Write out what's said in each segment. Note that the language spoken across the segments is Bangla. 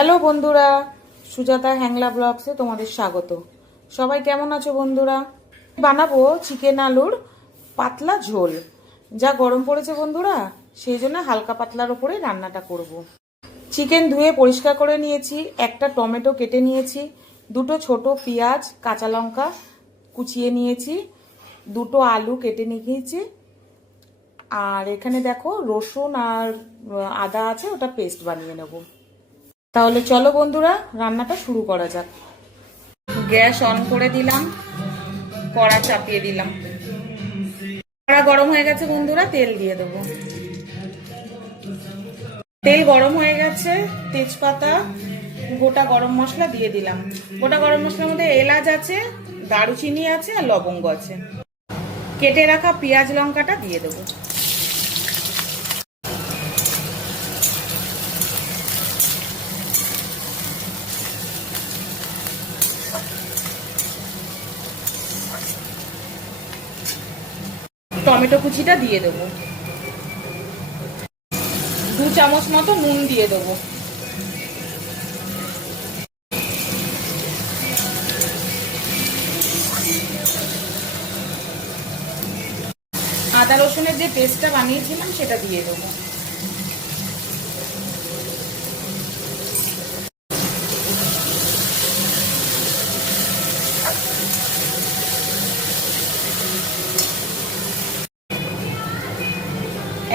হ্যালো বন্ধুরা, সুজাতা হ্যাংলা ব্লগসে তোমাদের স্বাগত। সবাই কেমন আছো বন্ধুরা? বানাবো চিকেন আলুর পাতলা ঝোল। যা গরম পড়েছে বন্ধুরা, সেই জন্য হালকা পাতলার ওপরে রান্নাটা করব। চিকেন ধুয়ে পরিষ্কার করে নিয়েছি, একটা টমেটো কেটে নিয়েছি, দুটো ছোট পেঁয়াজ কাঁচা লঙ্কা কুচিয়ে নিয়েছি, দুটো আলু কেটে নিয়েছি, আর এখানে দেখো রসুন আর আদা আছে, ওটা পেস্ট বানিয়ে নেবো। তাহলে চলো বন্ধুরা, রান্নাটা শুরু করা যাক। গ্যাস অন করে দিলাম, কড়া চাপিয়ে দিলাম। কড়া গরম হয়ে গেছে বন্ধুরা, তেল দিয়ে দেবো। তেল গরম হয়ে গেছে, তেজপাতা, গোটা গরম মশলা দিয়ে দিলাম। গোটা গরম মশলার মধ্যে এলাচ আছে, দারুচিনি আছে আর লবঙ্গ আছে। কেটে রাখা পেঁয়াজ লঙ্কাটা দিয়ে দেবো। টমেটো কুচিটা দিয়ে দেবো। 2 চামচ মতো নুন দিয়ে দেবো। আদা রসুনের যে পেস্টটা বানিয়েছিলাম সেটা দিয়ে দেবো।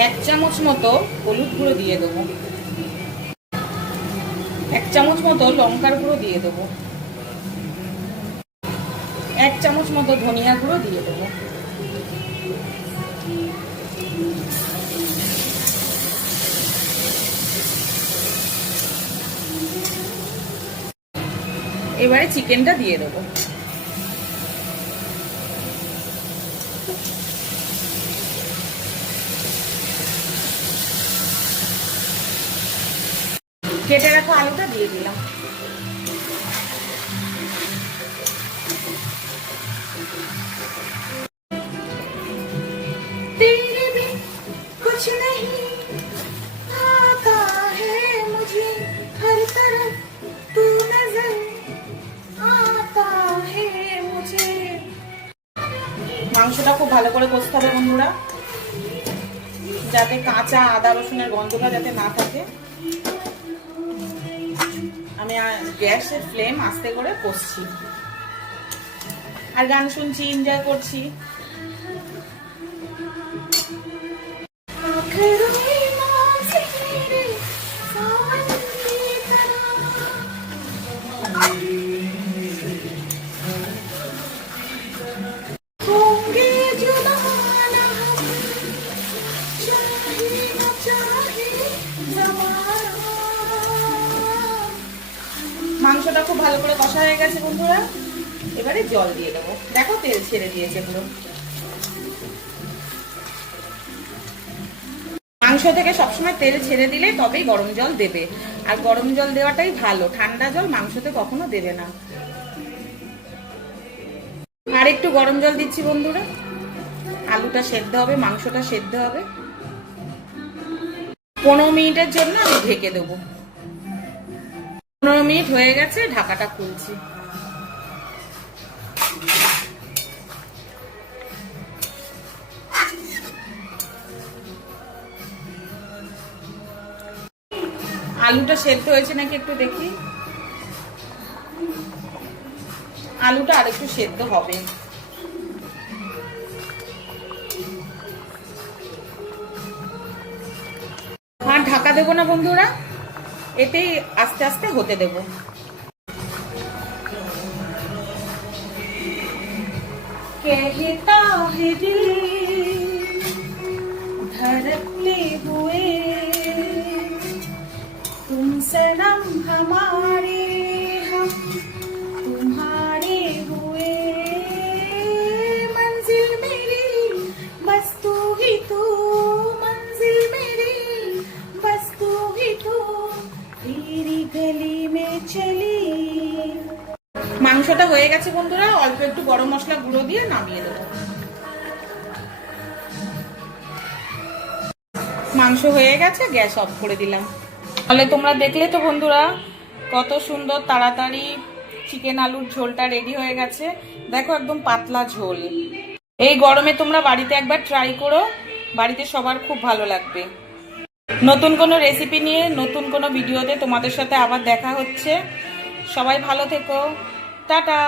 এক চামচ মতো হলুদ গুঁড়ো দিয়ে দেবো। 1 চামচ মতো লঙ্কার গুঁড়ো দিয়ে দেবো। 1 চামচ মতো ধনিয়া গুঁড়ো দিয়ে দেবো। এবারে চিকেনটা দিয়ে দেবো। কেটে রাখা আলুটা দিয়ে দিলাম। तेरे बिन कुछ नहीं आता है मुझे, हर तरफ तू नजर आता है मुझे। মাংসটা খুব ভালো করে কষতে হবে বন্ধুরা, যাতে কাঁচা আদা রসুনের গন্ধটা যাতে না থাকে। আমি গ্যাসের ফ্লেম আস্তে করে কষছি আর গান শুনছি, এনজয় করছি। মাংসটা খুব ভালো করে কষা হয়ে গেছে বন্ধুরা, এবারে জল দিয়ে দেবো। দেখো তেল ছেড়ে দিয়েছে পুরো। মাংস থেকে সবসময় তেল ছেড়ে দিলে তবেই গরম জল দেবে, আর গরম জল দেওয়াটাই ভালো, ঠান্ডা জল মাংসতে কখনো দেবে না। আর একটু গরম জল দিচ্ছি বন্ধুরা, আলুটা সেদ্ধ হবে, মাংসটা সেদ্ধ হবে। 15 মিনিটের জন্য আমি ঢেকে দেবো। 15 মিনিট হয়ে গেছে, ঢাকাটা খুলছি। আলুটা সেদ্ধ হয়েছে নাকি একটু দেখি। আলুটা আর একটু সেদ্ধ হবে। আর ঢাকা দেবো না বন্ধুরা, এতেই আস্তে আস্তে হতে দেবো। कहता है दिल धड़कते हुए, तुम सनम हमारे हम तुम्हारे हुए, मंजिल मेरी बस तू ही तू, मंजिल मेरी बस तू ही तू, तेरी गली में चली। মাংসটা হয়ে গেছে বন্ধুরা, অল্প একটু গরম মশলা গুঁড়ো দিয়ে নামিয়ে দেবো। মাংস হয়ে গেছে, গ্যাস অফ করে দিলাম। তাহলে তোমরা দেখলে তো বন্ধুরা, কত সুন্দর তাড়াতাড়ি চিকেন আলুর ঝোলটা রেডি হয়ে গেছে। দেখো একদম পাতলা ঝোল। এই গরমে তোমরা বাড়িতে একবার ট্রাই করো, বাড়িতে সবার খুব ভালো লাগবে। নতুন কোনো রেসিপি নিয়ে নতুন কোনো ভিডিওতে তোমাদের সাথে আবার দেখা হচ্ছে। সবাই ভালো থেকো, টাটা।